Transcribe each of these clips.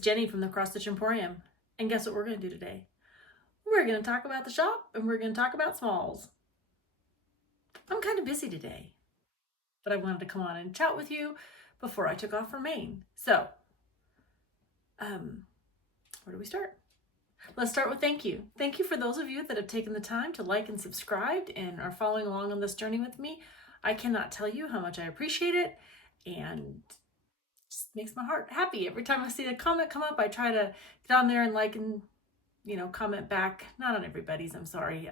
Jenny from the Cross Stitch Emporium. And guess what we're going to do today? We're going to talk about the shop and we're going to talk about smalls. I'm kind of busy today, but I wanted to come on and chat with you before I took off for Maine. So, where do we start? Let's start with thank you. Thank you for those of you that have taken the time to like and subscribed and are following along on this journey with me. I cannot tell you how much I appreciate it, and it just makes my heart happy. Every time I see a comment come up, I try to get on there and like and, comment back. Not on everybody's, I'm sorry.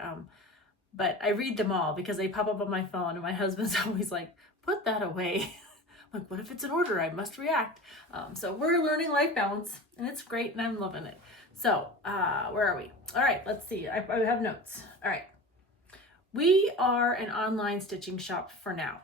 But I read them all because they pop up on my phone, and my husband's always like, put that away. I'm like, what if it's an order? I must react. So we're learning life balance, and it's great, and I'm loving it. So where are we? All right, let's see. I have notes. All right. We are an online stitching shop for now.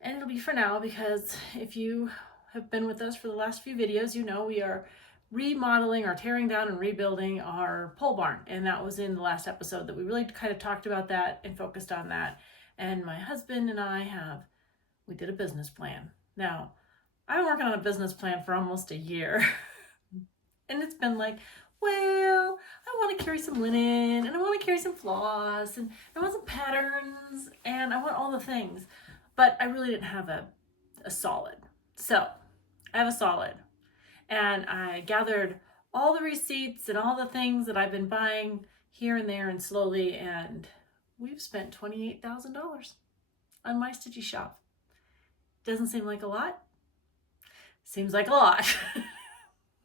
And it'll be for now because if you have been with us for the last few videos, you know we are remodeling or tearing down and rebuilding our pole barn. And that was in the last episode that we really kind of talked about that and focused on that. And my husband and we did a business plan. Now, I've been working on a business plan for almost a year. And it's been like, well, I want to carry some linen, and I want to carry some floss, and I want some patterns, and I want all the things. But I really didn't have a solid. So I have a solid. And I gathered all the receipts and all the things that I've been buying here and there and slowly, and we've spent $28,000 on my stitchy shop. Doesn't seem like a lot. Seems like a lot.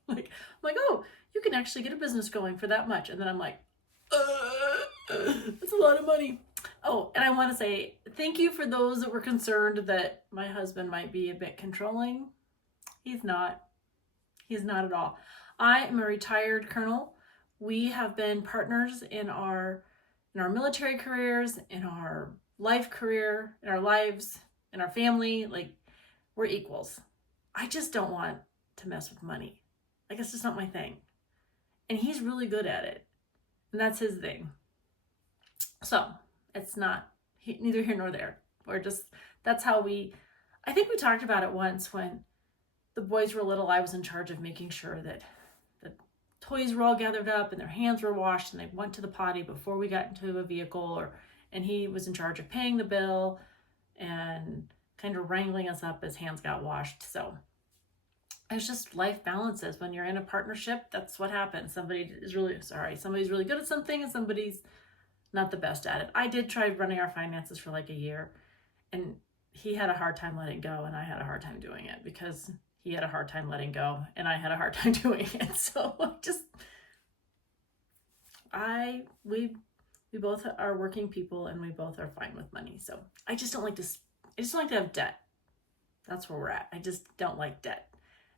I'm like, oh, you can actually get a business going for that much. And then I'm like, that's a lot of money. Oh, and I want to say thank you for those that were concerned that my husband might be a bit controlling. He's not. He's not at all. I am a retired colonel. We have been partners in our military careers, in our life career, in our lives, in our family. Like, we're equals. I just don't want to mess with money. Like, it's just not my thing. And he's really good at it. And that's his thing. So it's not neither here nor there. That's how I think we talked about it once when the boys were little. I was in charge of making sure that the toys were all gathered up and their hands were washed and they went to the potty before we got into a vehicle, and he was in charge of paying the bill and kind of wrangling us up as hands got washed. So it's just life balances. When you're in a partnership, that's what happens. Somebody's really good at something and somebody's not the best at it. I did try running our finances for like a year, and he had a hard time letting go, and I had a hard time doing it because he had a hard time letting go and I had a hard time doing it. So we both are working people, and we both are fine with money. So I just don't like to have debt. That's where we're at. I just don't like debt.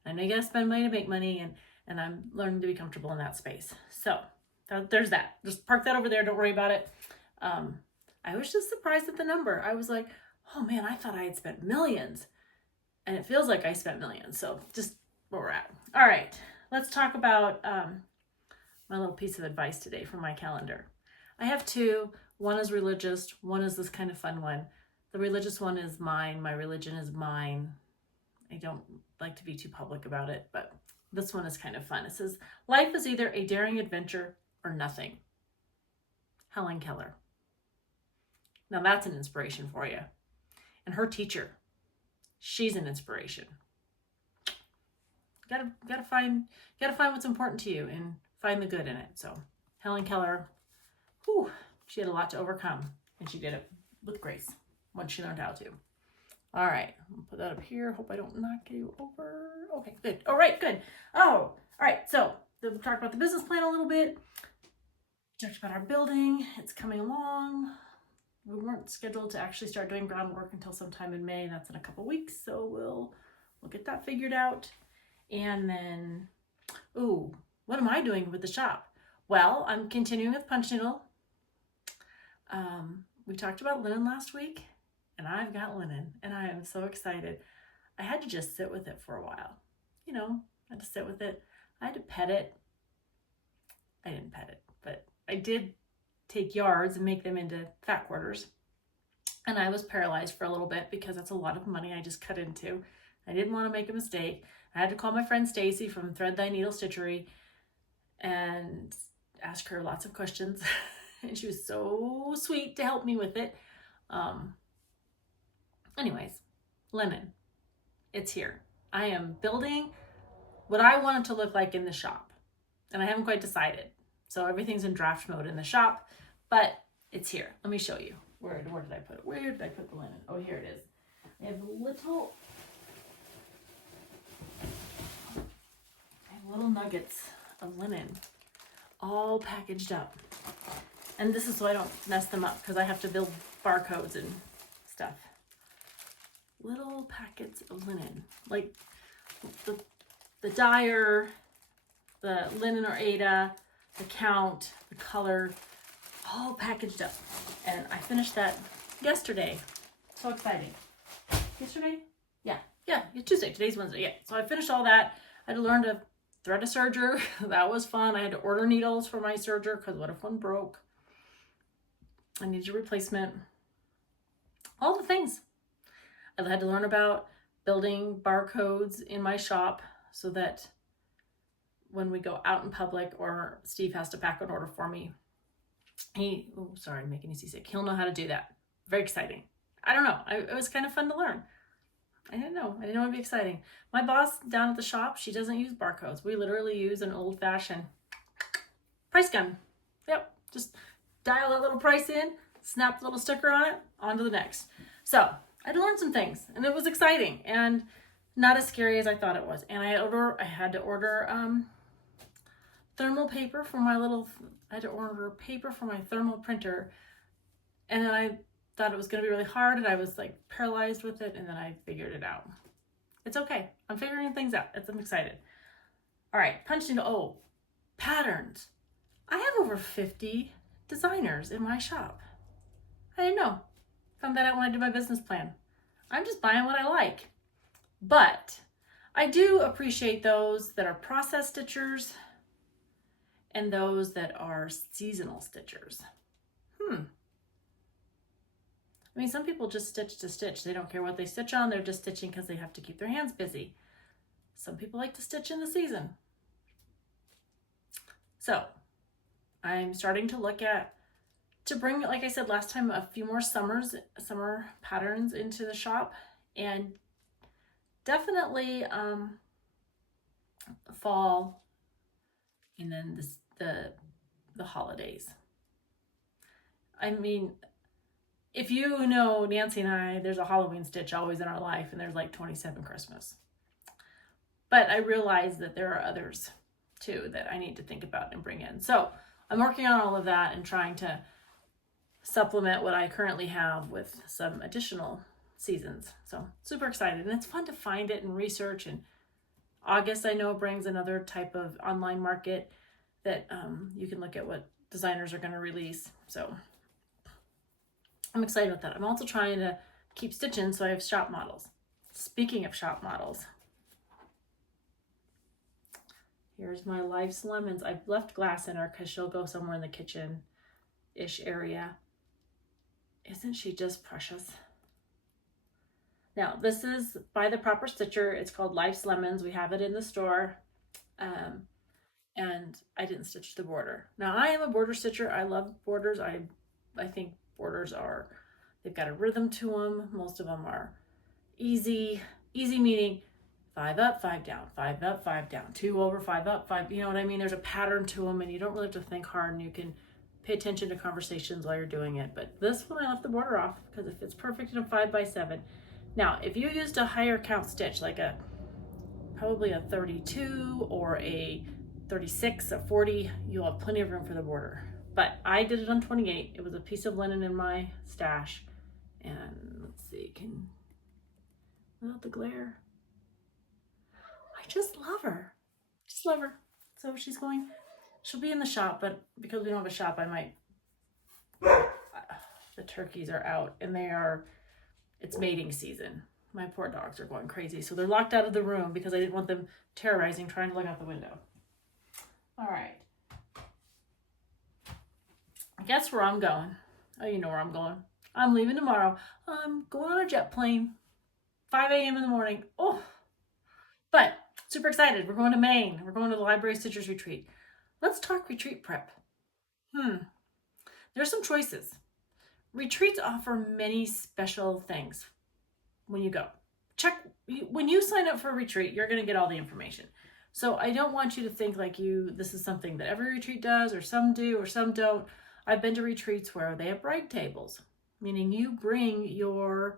I know you gotta spend money to make money, and I'm learning to be comfortable in that space. So there's that. Just park that over there. Don't worry about it. I was just surprised at the number. I was like, oh man, I thought I had spent millions. And it feels like I spent millions. So just where we're at. All right, let's talk about my little piece of advice today from my calendar. I have two. One is religious. One is this kind of fun one. The religious one is mine. My religion is mine. I don't like to be too public about it, but this one is kind of fun. It says, life is either a daring adventure or nothing. Helen Keller. Now that's an inspiration for you. And her teacher, she's an inspiration. Gotta find what's important to you and find the good in it. So Helen Keller, she had a lot to overcome, and she did it with grace once she learned how to. All right, I'll put that up here. Hope I don't knock you over. Okay, good. All right, good. Oh, all right. So we talked about the business plan a little bit. We talked about our building. It's coming along. We weren't scheduled to actually start doing groundwork until sometime in May. That's in a couple weeks. So we'll get that figured out. And then, what am I doing with the shop? Well, I'm continuing with punch needle. We talked about linen last week. And I've got linen, and I am so excited. I had to just sit with it for a while. I had to sit with it. I had to pet it. I didn't pet it, but I did take yards and make them into fat quarters. And I was paralyzed for a little bit because that's a lot of money I just cut into. I didn't want to make a mistake, I had to call my friend Stacy from Thread Thy Needle Stitchery and ask her lots of questions. And she was so sweet to help me with it. Anyways, linen. It's here. I am building what I want it to look like in the shop. And I haven't quite decided. So everything's in draft mode in the shop, but it's here. Let me show you. Where did I put it? Where did I put the linen? Oh, here it is. I have little nuggets of linen all packaged up. And this is so I don't mess them up because I have to build barcodes and stuff. Little packets of linen, like the dyer, the linen or Ada, the count, the color, all packaged up. And I finished that yesterday. So exciting. Yesterday? Yeah, it's Tuesday. Today's Wednesday. Yeah. So I finished all that. I had to learn to thread a serger. That was fun. I had to order needles for my serger because what if one broke? I needed a replacement. All the things. I had to learn about building barcodes in my shop so that when we go out in public or Steve has to pack an order for me, I'm making you seasick. He'll know how to do that. Very exciting. I don't know. It was kind of fun to learn. I didn't know it'd be exciting. My boss down at the shop, she doesn't use barcodes. We literally use an old-fashioned price gun. Yep. Just dial that little price in, snap the little sticker on it, on to the next. So I had to learn some things, and it was exciting and not as scary as I thought it was. And I had to order thermal paper for my paper for my thermal printer, and then I thought it was going to be really hard, and I was like paralyzed with it, and then I figured it out. It's okay. I'm figuring things out. I'm excited. All right, patterns. I have over 50 designers in my shop. I didn't know. Found that out when I did my business plan. I'm just buying what I like. But I do appreciate those that are process stitchers and those that are seasonal stitchers. I mean, some people just stitch to stitch. They don't care what they stitch on. They're just stitching because they have to keep their hands busy. Some people like to stitch in the season. So I'm starting to look to bring, like I said last time, a few more summer patterns into the shop, and definitely fall, and then the holidays. I mean, if you know Nancy and I, there's a Halloween stitch always in our life, and there's like 27 Christmas. But I realize that there are others too that I need to think about and bring in. So I'm working on all of that and trying to supplement what I currently have with some additional seasons. So super excited, and it's fun to find it and research. And August, I know, brings another type of online market that you can look at what designers are going to release. So I'm excited about that. I'm also trying to keep stitching so I have shop models. Speaking of shop models, here's my Life's Lemons. I've left glass in her because she'll go somewhere in the kitchen-ish area. Isn't she just precious? Now, this is by the Proper Stitcher. It's called Life's Lemons. We have it in the store. And I didn't stitch the border. Now, I am a border stitcher. I love borders. I think borders they've got a rhythm to them. Most of them are easy meaning 5 up, 5 down, 5 up, 5 down, 2 over, 5 up, 5, you know what I mean? There's a pattern to them, and you don't really have to think hard, and you can pay attention to conversations while you're doing it. But this one I left the border off because it fits perfect in a 5x7. Now, if you used a higher count stitch, like probably a 32 or a 36, a 40, you'll have plenty of room for the border. But I did it on 28. It was a piece of linen in my stash. And let's see, without the glare. I just love her. So she'll be in the shop, but because we don't have a shop, the turkeys are out, and it's mating season. My poor dogs are going crazy. So they're locked out of the room because I didn't want them terrorizing, trying to look out the window. All right. Guess where I'm going? Oh, you know where I'm going. I'm leaving tomorrow. I'm going on a jet plane. 5 a.m. in the morning. Oh, but Super excited. We're going to Maine. We're going to the Library Stitchers Retreat. Let's talk retreat prep. There's some choices. Retreats offer many special things when you go. When you sign up for a retreat, you're going to get all the information. So I don't want you to think like this is something that every retreat does, or some do, or some don't. I've been to retreats where they have brag tables, meaning you bring your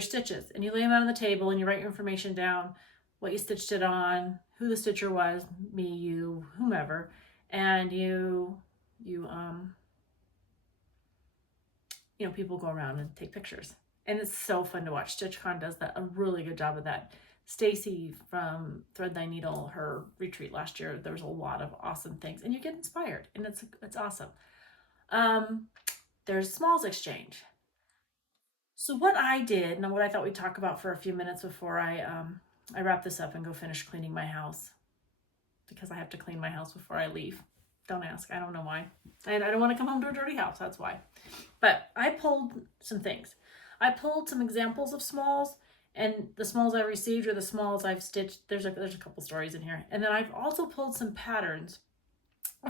stitches and you lay them out on the table and you write your information down, what you stitched it on, who the stitcher was, me, you, whomever, and people go around and take pictures. And it's so fun to watch. StitchCon does a really good job of that. Stacy from Thread Thy Needle, her retreat last year, there was a lot of awesome things, and you get inspired, and it's awesome. There's smalls exchange. So what I did, and what I thought we'd talk about for a few minutes before I wrap this up and go finish cleaning my house, because I have to clean my house before I leave. Don't ask. I don't know why. And I don't want to come home to a dirty house. That's why. But I pulled some things. I pulled some examples of smalls, and the smalls I received are the smalls I've stitched. There's a couple stories in here. And then I've also pulled some patterns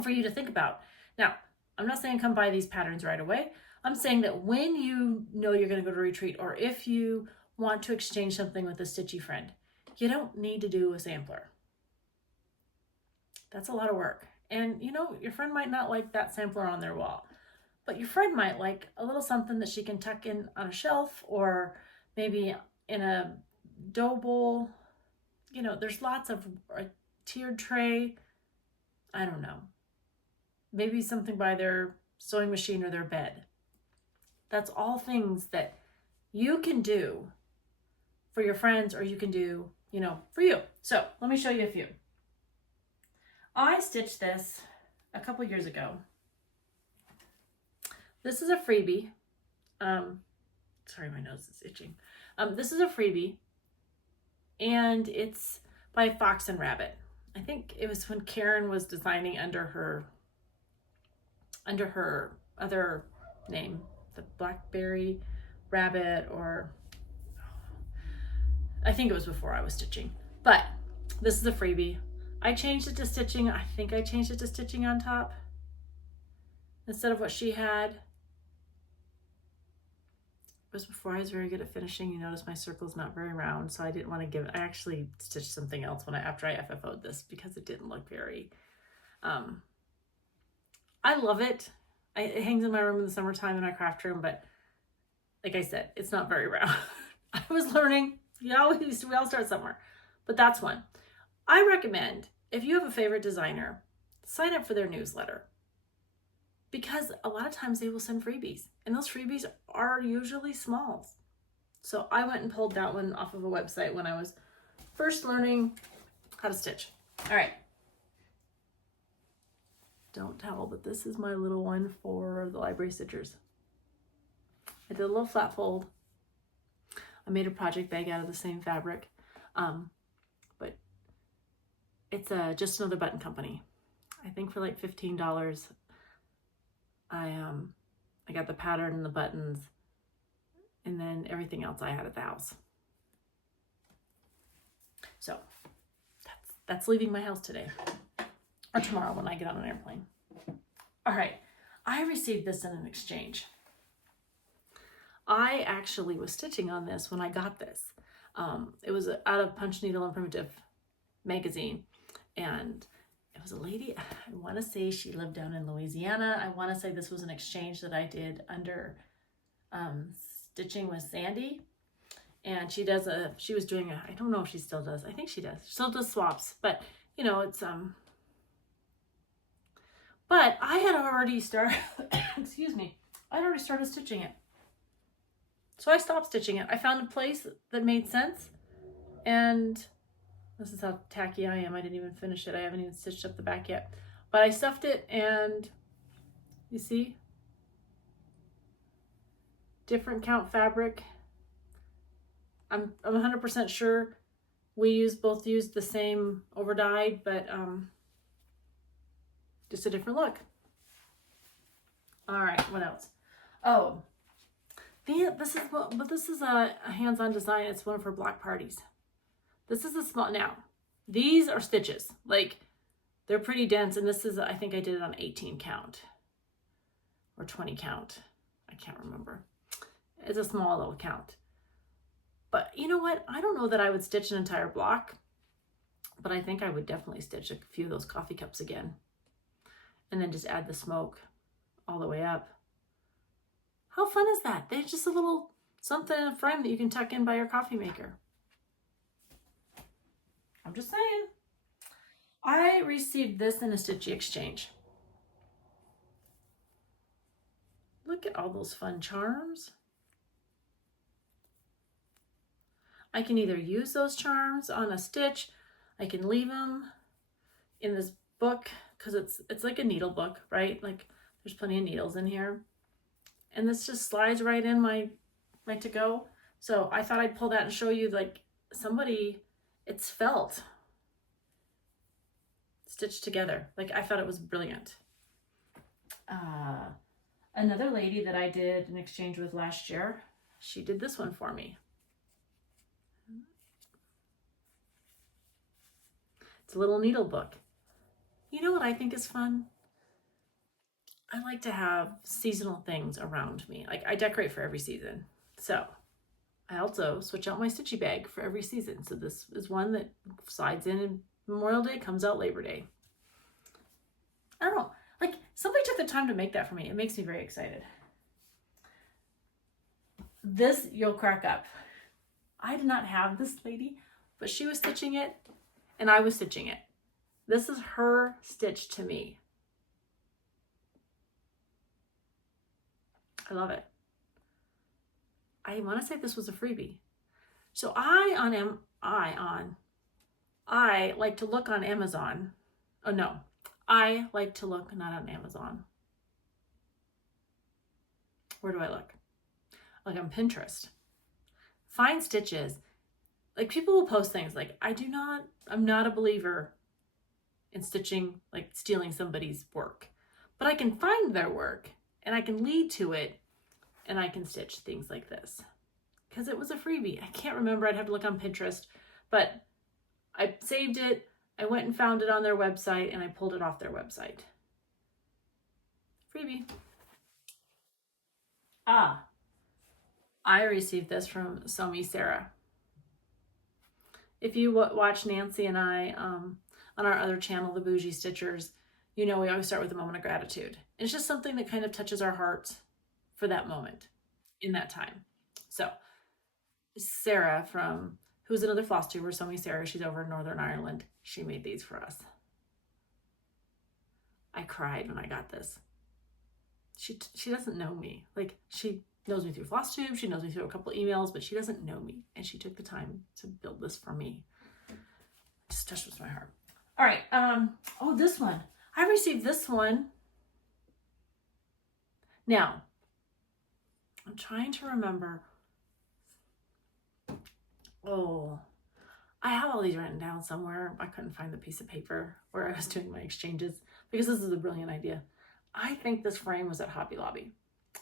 for you to think about. Now, I'm not saying come buy these patterns right away. I'm saying that when you know you're going to go to a retreat, or if you want to exchange something with a stitchy friend, you don't need to do a sampler. That's a lot of work. And your friend might not like that sampler on their wall, but your friend might like a little something that she can tuck in on a shelf, or maybe in a dough bowl. There's lots of a tiered tray. I don't know. Maybe something by their sewing machine or their bed. That's all things that you can do for your friends, or you can do, for you. So let me show you a few. I stitched this a couple years ago. This is a freebie. Sorry, my nose is itching. This is a freebie, and it's by Fox and Rabbit. I think it was when Karen was designing under her other name, the Blackberry Rabbit, or I think it was before I was stitching. But this is a freebie. I changed it to stitching. I think I changed it to stitching on top instead of what she had. It was before I was very good at finishing. You notice my circle's not very round, so I didn't want to give it. I actually stitched something else after I FFO'd this, because it didn't look very, I love it. It hangs in my room in the summertime in my craft room, but like I said, it's not very round. I was learning. We all start somewhere, but that's one. I recommend, if you have a favorite designer, sign up for their newsletter, because a lot of times they will send freebies, and those freebies are usually smalls. So I went and pulled that one off of a website when I was first learning how to stitch. All right. Don't tell, but this is my little one for the Library Stitchers. I did a little flat fold. I made a project bag out of the same fabric. But it's just another button company. I think for like $15, I got the pattern and the buttons, and then everything else I had at the house. So that's leaving my house today, or tomorrow when I get on an airplane. All right, I received this in an exchange. I actually was stitching on this when I got this. It was out of Punch, Needle, and Primitive magazine, and it was a lady, I want to say she lived down in Louisiana. I want to say this was an exchange that I did under Stitching with Sandy. And she was doing I don't know if she still does. I think she does. She still does swaps, but it's, but I had already started, excuse me, I'd already started stitching it. So I stopped stitching it. I found a place that made sense, and this is how tacky I am. I didn't even finish it. I haven't even stitched up the back yet. But I stuffed it, and you see? Different count fabric. I'm 100% sure we both used the same over dyed, but just a different look. All right, what else? Oh, this is a hands-on design. It's one of her block parties. This is a small, now, These are stitches. Like, they're pretty dense, and this is, I think I did it on 18 count or 20 count. I can't remember. It's a small little count. But you know what? I don't know that I would stitch an entire block, but I think I would definitely stitch a few of those coffee cups again. And then just add the smoke all the way up. How fun is that? They're just a little something in a frame that you can tuck in by your coffee maker. I'm just saying. I received this in a Stitchy exchange. Look at all those fun charms. I can either use those charms on a stitch, I can leave them in this book because it's like a needle book, right? Like there's plenty of needles in here. And this just slides right in my to-go. So I thought I'd pull that and show you, like, it's felt stitched together. Like, I thought it was brilliant. Another lady that I did an exchange with last year, she did this one for me. It's a little needle book. You know what I think is fun? I like to have seasonal things around me. Like, I decorate for every season. So I also switch out my stitchy bag for every season. So this is one that slides in Memorial Day, comes out Labor Day. I don't know. Like, somebody took the time to make that for me. It makes me very excited. This, you'll crack up. I did not have this lady, but she was stitching it and I was stitching it. This is her stitch to me. I love it. I want to say this was a freebie. So I like to look on Amazon. Oh no, I like to look not on Amazon. Where do I look? Like on Pinterest. Find stitches. Like, people will post things like, I'm not a believer in stitching, like stealing somebody's work, but I can find their work and I can lead to it and I can stitch things like this because it was a freebie. I can't remember. I'd have to look on Pinterest, but I saved it. I went and found it on their website and I pulled it off their website. Freebie. I received this from Somi Sarah. If you watch Nancy and I on our other channel, The Bougie Stitchers, you know we always start with a moment of gratitude. And it's just something that kind of touches our hearts for that moment in that time. So Sarah, who's another FlossTuber, Somi Sarah, she's over in Northern Ireland. She made these for us. I cried when I got this. She doesn't know me. Like, she knows me through FlossTube. She knows me through a couple emails, but she doesn't know me. And she took the time to build this for me. It just touches my heart. All right. Oh, this one. I received this one. Now, I'm trying to remember. Oh, I have all these written down somewhere. I couldn't find the piece of paper where I was doing my exchanges because this is a brilliant idea. I think this frame was at Hobby Lobby.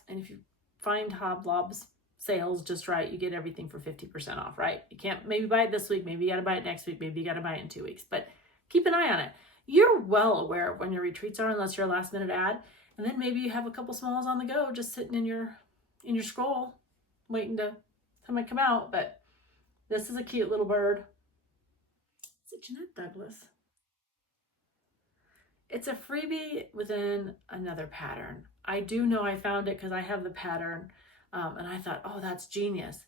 And if you find Hoblob's sales just right, you get everything for 50% off, right? You can't maybe buy it this week, maybe you got to buy it next week, maybe you got to buy it in 2 weeks, but keep an ie on it. You're well aware of when your retreats are, unless you're a last minute ad. And then maybe you have a couple smalls on the go just sitting in your scroll waiting to come out. But this is a cute little bird. Is it Jeanette Douglas? It's a freebie within another pattern. I do know I found it because I have the pattern, and I thought, oh, that's genius.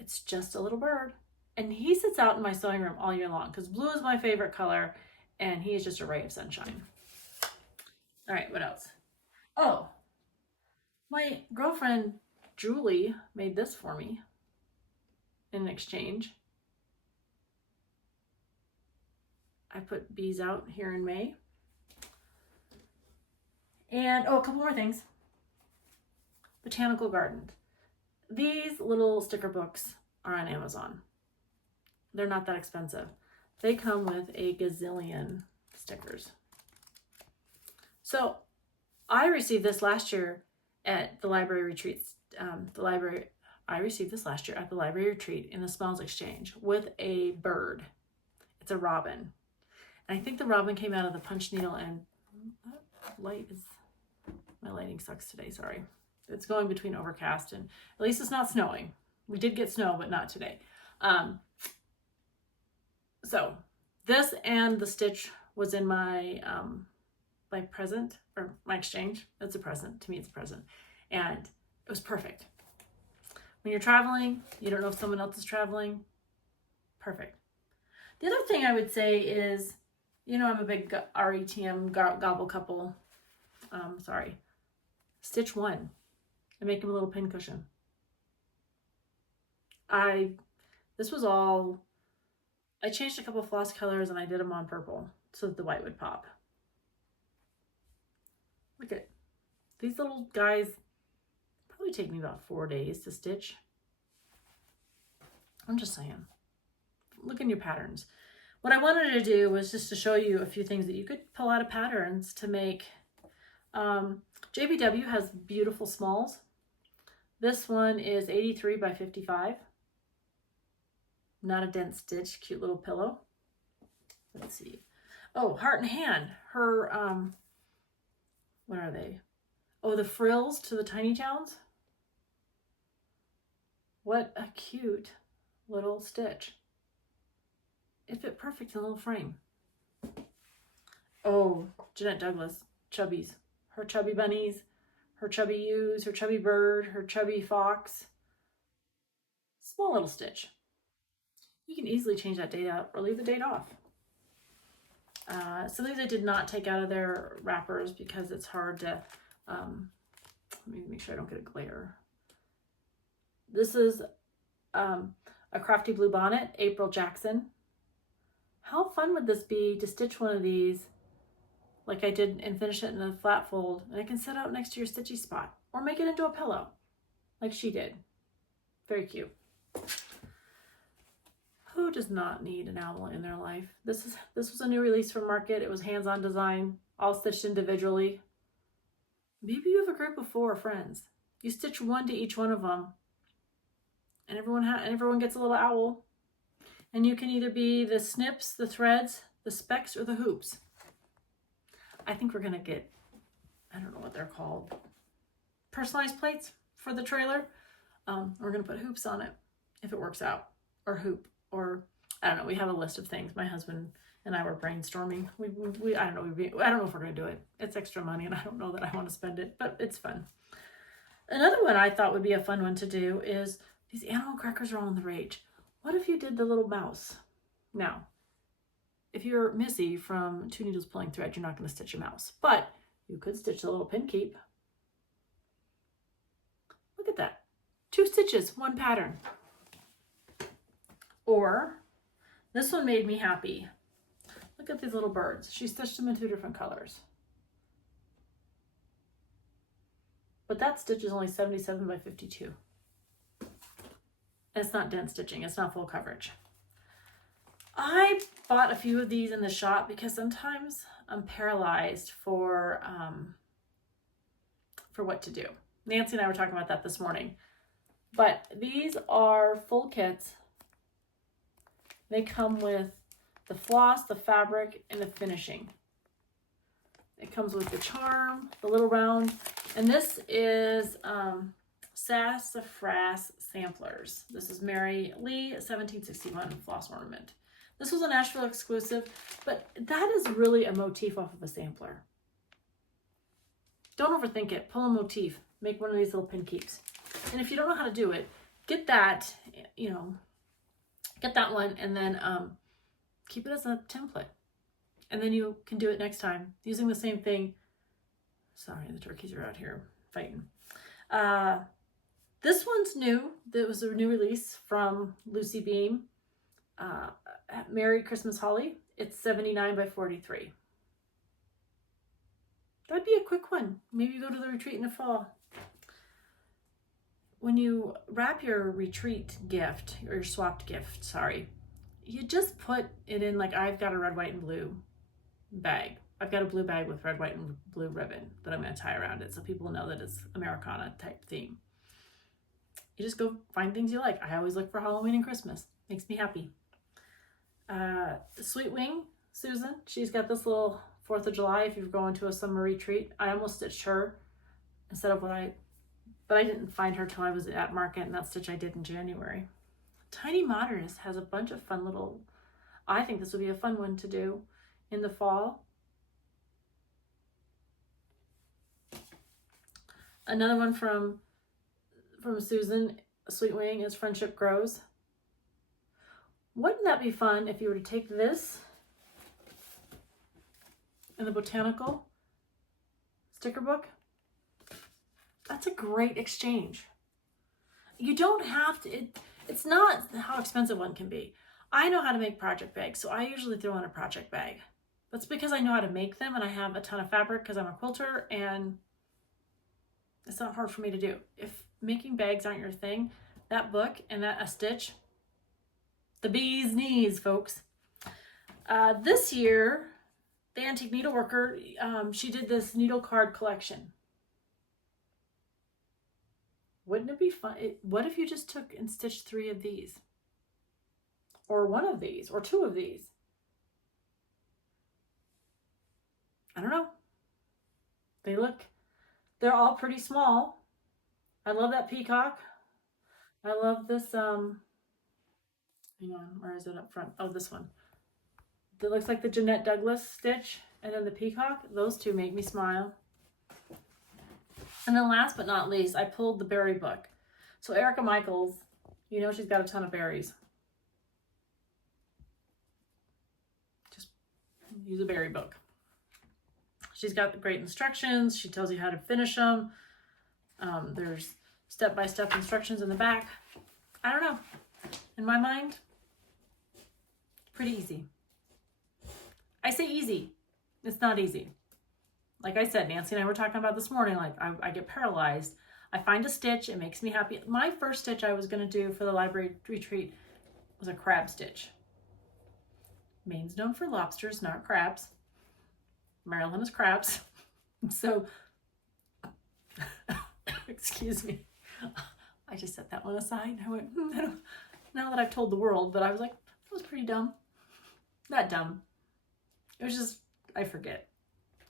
It's just a little bird. And he sits out in my sewing room all year long because blue is my favorite color, and he is just a ray of sunshine. All right, what else? Oh, my girlfriend, Julie, made this for me in exchange. I put bees out here in May. And, oh, a couple more things. Botanical Garden. These little sticker books are on Amazon. They're not that expensive. They come with a gazillion stickers. So I received this last year at the library retreats. I received this last year at the library retreat in the Smiles Exchange with a bird. It's a robin. And I think the robin came out of the punch needle, and my lighting sucks today, sorry. It's going between overcast and at least it's not snowing. We did get snow, but not today. So this and the stitch was in my my present, or my exchange. It's a present. To me, it's a present. And it was perfect. When you're traveling, you don't know if someone else is traveling. Perfect. The other thing I would say is, you know, I'm a big RETM gobble couple. Stitch 1 and make them a little pin cushion. This was all, I changed a couple of floss colors and I did them on purple so that the white would pop. Look at these little guys. Probably take me about 4 days to stitch. I'm just saying. Look in your patterns. What I wanted to do was just to show you a few things that you could pull out of patterns to make. JBW has beautiful smalls. This one is 83 by 55. Not a dense stitch, cute little pillow. Let's see. Oh, Heart and Hand. Her, what are they? Oh, the frills to the Tiny Towns. What a cute little stitch. It fit perfect in a little frame. Oh, Jeanette Douglas, chubbies. Her chubby bunnies, her chubby ewes, her chubby bird, her chubby fox. Small little stitch. You can easily change that date out or leave the date off. Some of these I did not take out of their wrappers because it's hard to, let me make sure I don't get a glare. This is a Crafty Blue Bonnet, April Jackson. How fun would this be to stitch one of these like I did and finish it in a flat fold, and it can sit out next to your stitchy spot or make it into a pillow like she did. Very cute. Who does not need an owl in their life? This was a new release from Market. It was hands-on design, all stitched individually. Maybe you have a group of 4 friends. You stitch one to each one of them, and everyone gets a little owl. And you can either be the snips, the threads, the specks, or the hoops. I think we're gonna get, I don't know what they're called, personalized plates for the trailer. We're gonna put hoops on it if it works out, or hoop, or I don't know. We have a list of things. My husband and I were brainstorming. I don't know. I don't know if we're gonna do it. It's extra money, and I don't know that I want to spend it, but it's fun. Another one I thought would be a fun one to do is these animal crackers are all in the rage. What if you did the little mouse? Now, if you're Missy from 2 Needles Pulling Thread, you're not going to stitch a mouse, but you could stitch the little pin keep. Look at that. 2 stitches, 1 pattern. Or this one made me happy. Look at these little birds. She stitched them in 2 different colors. But that stitch is only 77 by 52. And it's not dense stitching. It's not full coverage. I bought a few of these in the shop because sometimes I'm paralyzed for what to do. Nancy and I were talking about that this morning. But these are full kits. They come with the floss, the fabric, and the finishing. It comes with the charm, the little round, and this is Sassafras Samplers. This is Mary Lee 1761 floss ornament. This was a Nashville exclusive, but that is really a motif off of a sampler. Don't overthink it. Pull a motif. Make one of these little pin keeps. And if you don't know how to do it, get that, get that one and then keep it as a template. And then you can do it next time using the same thing. Sorry, the turkeys are out here fighting. This one's new. There was a new release from Lucy Beam. Merry Christmas Holly. It's 79 by 43. That'd be a quick one. Maybe you go to the retreat in the fall. When you wrap your retreat gift, or your swapped gift, sorry, you just put it in, like I've got a red, white, and blue bag. I've got a blue bag with red, white, and blue ribbon that I'm going to tie around it so people know that it's Americana type theme. You just go find things you like. I always look for Halloween and Christmas. Makes me happy. Sweet Wing, Susan, she's got this little 4th of July if you're going to a summer retreat. I almost stitched her instead of but I didn't find her till I was at market, and that stitch I did in January. Tiny Modernist has a bunch of fun little, I think this would be a fun one to do in the fall. Another one from Susan, Sweet Wing, is Friendship Grows. Wouldn't that be fun if you were to take this in the botanical sticker book? That's a great exchange. You don't have to, it's not how expensive one can be. I know how to make project bags, so I usually throw in a project bag. That's because I know how to make them, and I have a ton of fabric because I'm a quilter, and it's not hard for me to do. If making bags aren't your thing, that book and that a stitch, the bee's knees, folks. This year, the Antique Needleworker, she did this needle card collection. Wouldn't it be fun? What if you just took and stitched 3 of these? Or 1 of these? Or 2 of these? I don't know. They're all pretty small. I love that peacock. I love this, hang on, where is it up front? Oh, this one. That looks like the Jeanette Douglas stitch. And then the peacock. Those 2 make me smile. And then last but not least, I pulled the berry book. So Erica Michaels, you know she's got a ton of berries. Just use a berry book. She's got great instructions. She tells you how to finish them. There's step-by-step instructions in the back. I don't know. In my mind, pretty easy. I say easy. It's not easy. Like I said, Nancy and I were talking about this morning, like I get paralyzed. I find a stitch, it makes me happy. My first stitch I was going to do for the library retreat was a crab stitch. Maine's known for lobsters, not crabs. Maryland is crabs. So, excuse me. I just set that one aside. I went, now that I've told the world, but I was like, that was pretty dumb. Not dumb. It was just, I forget.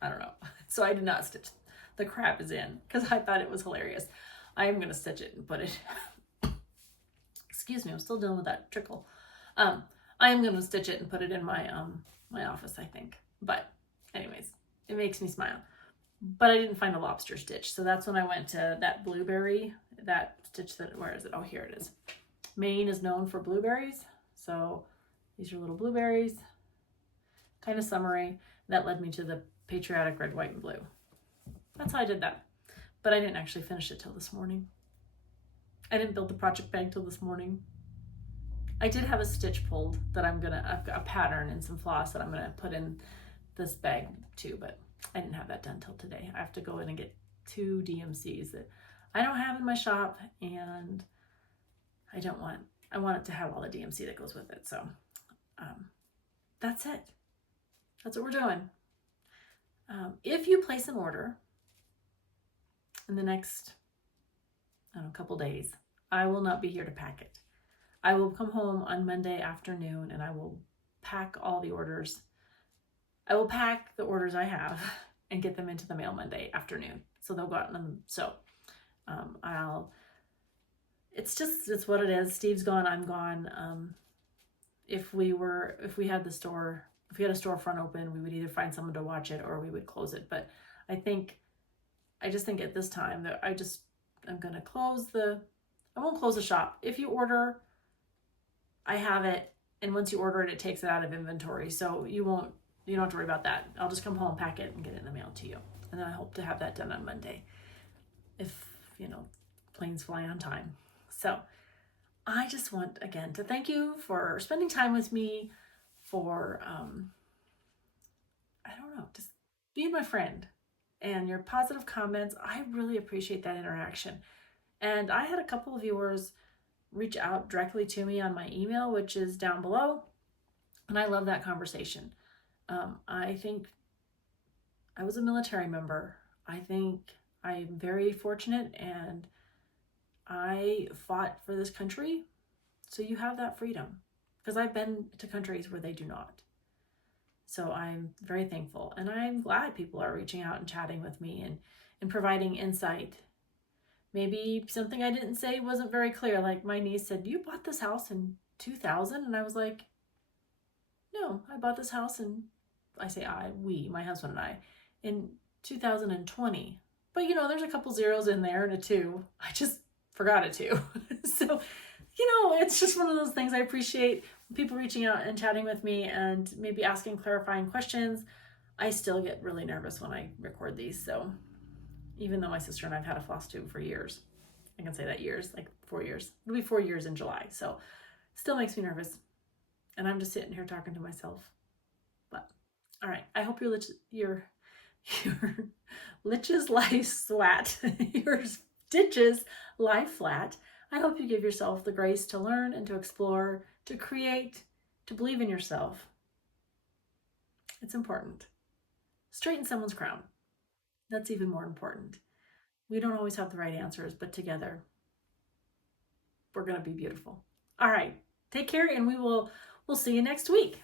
I don't know. So I did not stitch the crab is in because I thought it was hilarious. I am going to stitch it and put it, excuse me, I'm still dealing with that trickle. I am going to stitch it and put it in my my office, I think. But anyways, it makes me smile. But I didn't find a lobster stitch. So that's when I went to that blueberry, that stitch that, where is it? Oh, here it is. Maine is known for blueberries. So these are little blueberries, kind of summery. That led me to the patriotic red, white, and blue. That's how I did that. But I didn't actually finish it till this morning. I didn't build the project bag till this morning. I did have a stitch pulled that I've got a pattern and some floss that I'm gonna put in this bag too, but I didn't have that done till today. I have to go in and get 2 DMCs that I don't have in my shop, and I want it to have all the DMC that goes with it. So that's it. That's what we're doing. If you place an order in the next, I don't know, couple days, I will not be here to pack it. I will come home on Monday afternoon and I will pack all the orders. I will pack the orders I have and get them into the mail Monday afternoon. So they'll go out and so it's what it is. Steve's gone, I'm gone. If we had a storefront open, we would either find someone to watch it or we would close it. But I just think at this time that I'm going to I won't close the shop. If you order, I have it. And once you order it, it takes it out of inventory. So you don't have to worry about that. I'll just come home, pack it, and get it in the mail to you. And then I hope to have that done on Monday. If, planes fly on time. So I just want, again, to thank you for spending time with me, for, just being my friend and your positive comments. I really appreciate that interaction. And I had a couple of viewers reach out directly to me on my email, which is down below. And I love that conversation. I think I was a military member. I think I'm very fortunate and I fought for this country. So you have that freedom. because I've been to countries where they do not. So I'm very thankful, and I'm glad people are reaching out and chatting with me and providing insight. Maybe something I didn't say wasn't very clear. Like my niece said, "You bought this house in 2000?" And I was like, "No, I bought this house in," I say we, my husband and I, in 2020. But you know, there's a couple zeros in there and a 2. I just forgot a 2. So, you know, it's just one of those things. I appreciate people reaching out and chatting with me and maybe asking clarifying questions. I still get really nervous when I record these. So even though my sister and I've had a FlossTube for years, I can say that years, like 4 years. It'll be 4 years in July. So still makes me nervous. And I'm just sitting here talking to myself. But all right, I hope your liches lie flat, your stitches lie flat. I hope you give yourself the grace to learn and to explore, to create, to believe in yourself. It's important. Straighten someone's crown. That's even more important. We don't always have the right answers, but together we're going to be beautiful. All right, take care, and we'll see you next week.